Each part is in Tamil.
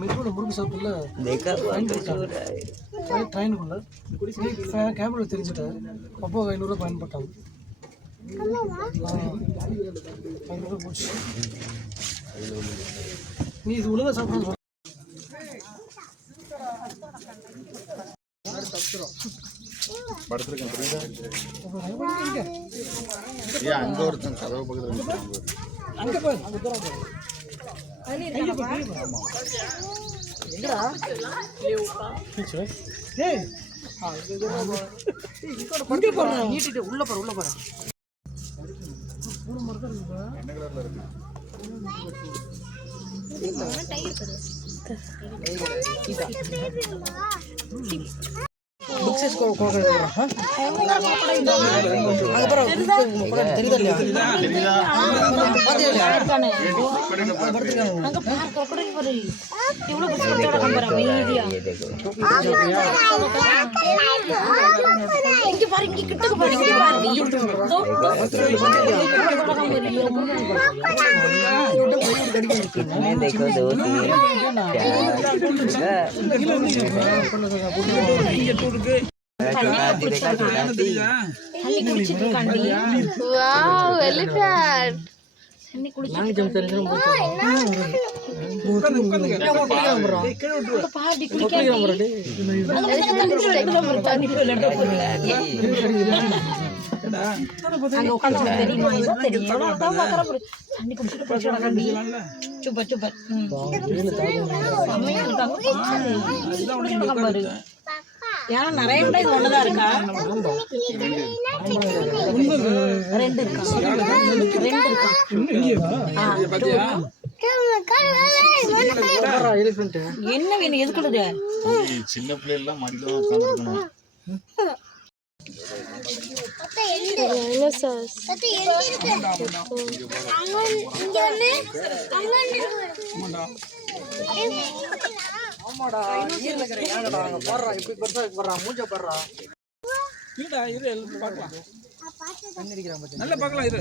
மெட்ரோல முறுக்கு சாப்பிடல ட்ரெயினுக்குள்ள கேமரா தெரிஞ்சுட்டாரு அப்போ 500 பயன்பட்டாங்க. 500 போச்சு. நீ இது ஒழுங்கா சாப்பிடணும். அங்க ஒருத்தன் கதவு பக்கத்துல அங்க போய் அங்க தூரம் போய் எங்கடா ஏய் இங்க போறா நீட்டிட்டு உள்ள போற பூர மரதா இருக்கு. என்ன கலர்ல இருக்கு? புக்ஸஸ் கோகோ ஹ அங்க போற தெரியுதா பாத்தியா அங்க பார் கொக்கடை பாரு இவ்வளவு புக்ஸோட கம்பற மீதியா இங்க பாரு இங்க கிட்டக்கு பாரு இங்க பாரு देखो दो वाओ एलिफेंट தண்ணி குடிச்சு பாடி குடிக்காம அங்க உட்கார்ந்து தெரியுமா இது தெரியும் தண்ணி குடிச்சிட்டு கண்டி சுப்ப சுப்ப பாரு ஏன்னா நிறைய விட இது ஒண்ணுதான் இருக்கா ரெண்டு இருக்கா என்ன வேணும் எதுக்குள்ளது சின்ன பிள்ளைலாம் மடியில உட்கார்ந்துருக்கணும். ஆமாடா ஈரல கரை ஏங்கடா அங்க போறா இப்படி பெருசா போறா மூஞ்ச போறா இல்லடா இரு பார்க்கலாம் தண்ணி அடிக்குறான் பாத்து நல்ல பார்க்கலாம் இரு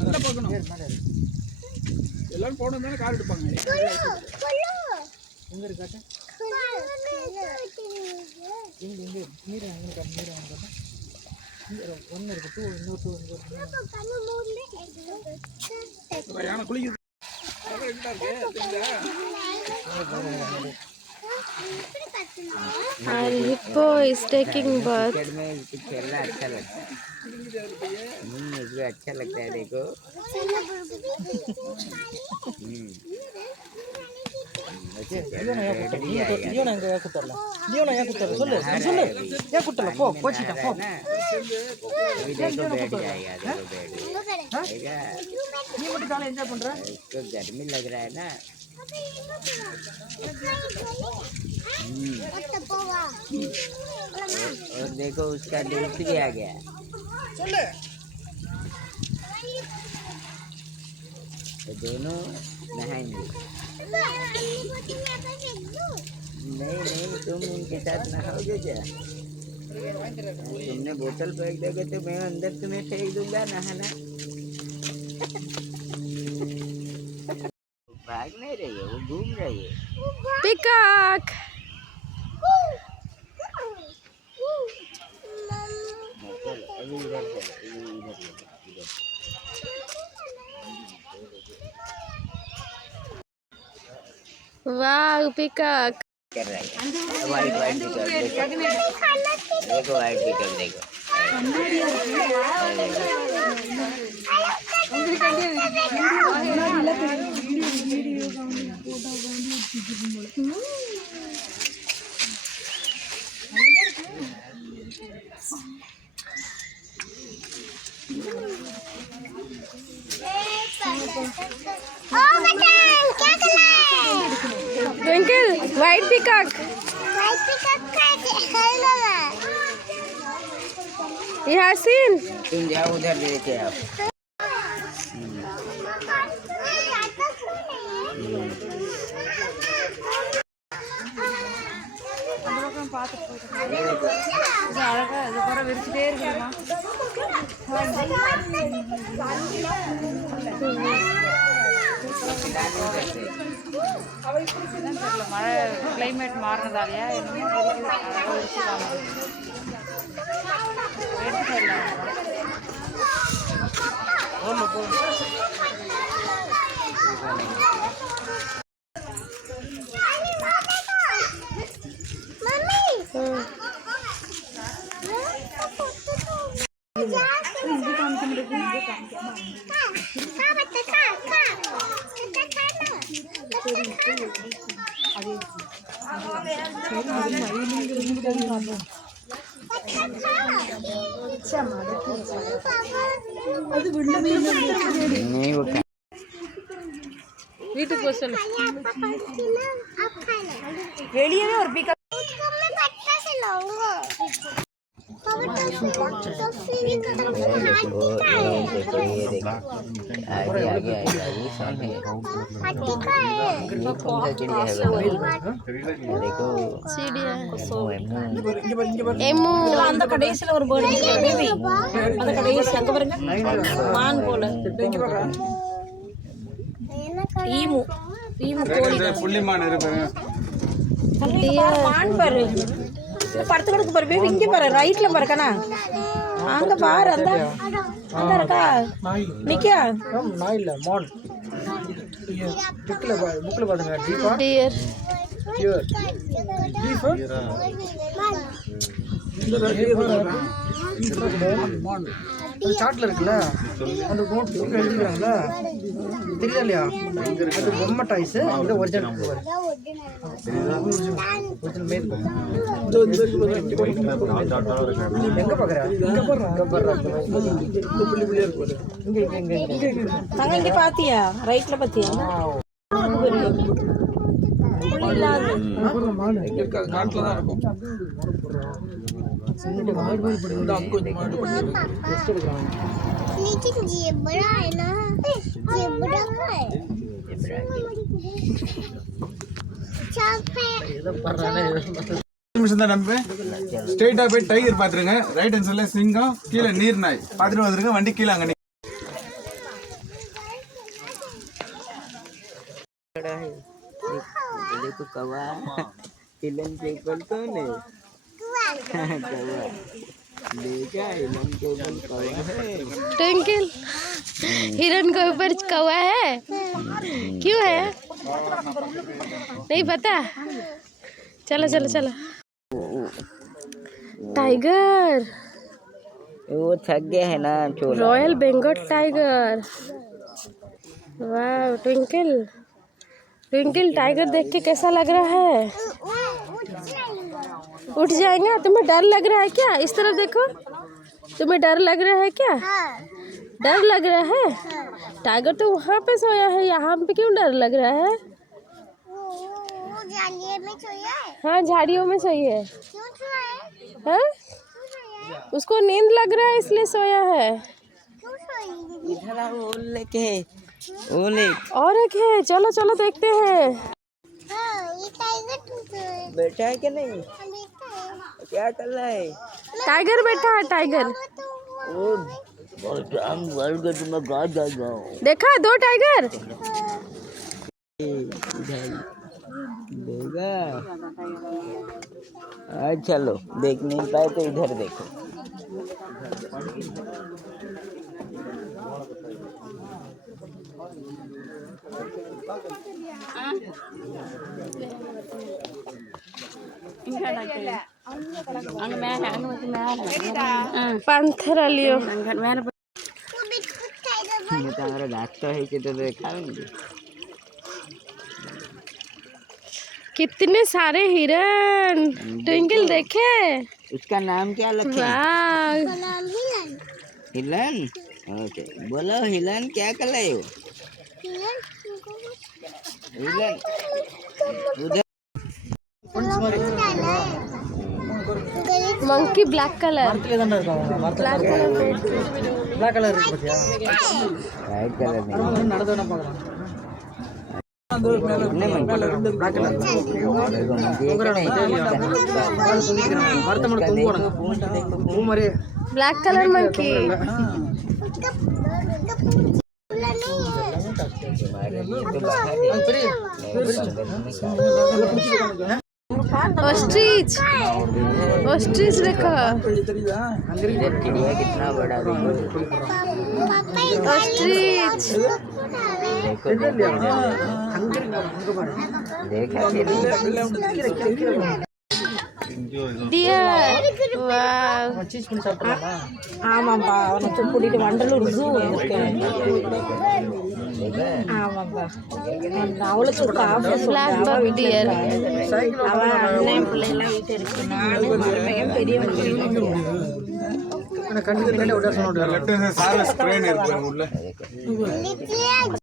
நல்ல பார்க்கணும் எல்லாரும் போறோம் தான கார் எடுப்பாங்க எங்க இருக்காட்ட எங்க நீர் அங்க ஒன்னு இருக்கு 2 இன்னொரு 2 யானை குளிக்குது And hippo is taking bath. अच्छा लगता है मुझे अच्छा लगता है देखो லியோனா எங்க குத்தறல லியோனா ஏன் குத்தறல சொல்லு சொல்லு ஏன் குத்தறல போ போச்சிட்டா போ अभी देखो बैठ जाएगा देखो बैठ जाएगा நீ மட்டும் காலை என்ஜாய் பண்ற इसको गर्मी लग रहा है ना और देखो उसका दोस्त भी आ गया तो दोनों नहाएंगे नहीं तुम उनके साथ नहाओगे क्या तुमने बोतल फेंक दोगे तो मैं अंदर तुम्हें फेंक दूंगा नहाना भाग नहीं रही है वो घूम रही है Peacock. अभी इधर Wow, peacock. कर रहा है वाइट पीकॉक देखो वाइट पीकॉक देखो Twinkle, white peacock. You have seen? तुम जाओ उधर लेके आओ பார்த்துட்டு போயிட்டு இது அழகா இது கூட விரிச்சுட்டே இருக்குமா. தெரியல மழை கிளைமேட் மாறினதாலையா என்னமோ அழகாக விரிச்சுட்டாங்க. வீட்டுக்கு போக சொல்லு. வெளியவே ஒரு பீக்கா அந்த கடைசியில ஒரு பேபி அந்த கடைசி அங்க பாருங்க மான் போல ஈமு புள்ளிமான் இருக்கு மான் பாரு படுத்து கிடக்கு பாரு பேபி இங்க பாரு ரைட்ல பாரு கண்ணா அங்க பாரு அந்த அந்த இருக்கா நிக்கா நான் இல்ல மான் புக்ல பாருங்க டீப்பா டியர் டியர் டீப்பா மான் அந்த சார்ட்ல இருக்குல்ல அந்த நோட் புக் எழுதிக்கிறாங்கல்ல தெரியல இல்லையா அது பொம்மை டாய்ஸ் இது ஒரிஜினல் ஒரிஜினல் மேல் எங்க பாக்குற இங்க பாரு புள்ளி புள்ளியா இருக்கு அங்க இங்க பாத்தியா ரைட்ல பாத்தியா காட்டுல தான் இருக்கும் लेकिन ये बड़ा है ना ये बड़ा है நிமிஷம் தான் நம்ம ஸ்ட்ரெயிட்டா போய் டைகர் பாத்துருங்க. ரைட் ஹேண்ட் சைடுல சிங்கம், கீழே நீர் நாய் பாத்துட்டு வந்துருங்க. வண்டி கீழே அங்க देखो कौवा हिलन के ऊपर कौन है कौवा देखा हिलन के ऊपर कौवा है ट्विंकल हिरन के ऊपर कौवा है क्यों है नहीं पता चलो चलो चलो टाइगर वो थक गया है ना चोला रॉयल बंगाल टाइगर वाह ट्विंकल ट्विंकल टाइगर देख के कैसा लग रहा है उठ जाएगा तुम्हें डर लग रहा है क्या इस तरफ देखो तुम्हें डर लग रहा है क्या डर लग रहा है टाइगर तो वहाँ पे सोया है यहाँ पे क्यों डर लग रहा है झाड़ियों में सोया है हाँ झाड़ियों में सोई है क्यों सोया है हाँ उसको नींद लग रहा है इसलिए सोया है क्यों सोई इधर आओ वो लेके वो ले और एक है चलो चलो देखते हैं हाँ ये टाइगर है बैठा है कि नहीं देखता है क्या कर रहा है टाइगर बैठा है टाइगर वो हम वर्ल्ड के तुम्हें गाँव जाओ देखा दो टाइगर इधर देगा आज चलो देख नहीं पाए तो इधर देखो पांथर लियो हमारा डाक्टर है कि तो देखाएंगे कितने सारे हिरन ट्विंकल देखे उसका नाम क्या रखे वाह नाम हिलन हिलन ओके बोलो हिलन क्या कर रहे हो हिलन उधर मंकी ब्लैक कलर மரத்துல தான் இருக்காங்க மரத்துல Black கலர் இருக்கு பாத்தியா वाइट कलर नहीं நடந்து வேணா பார்க்கலாம் black colour monkey ostrich ostrich देखो कितना बड़ा ऑस्ट्रिच डियर वाव ஆமாப்பா அவனுக்கு கூட்டிட்டு வண்டலூர் ஜூ இருக்கேன். ஆமாப்பா அவளுக்கு காஃபி Black buck deer. அவன் அண்ணன் பிள்ளைலாம் வீட்டு இருக்கு. நானு மருமகன் பெரியவங்க லெஃப்ட் சார்வஸ் ட்ரெயின் இருக்கு உள்ள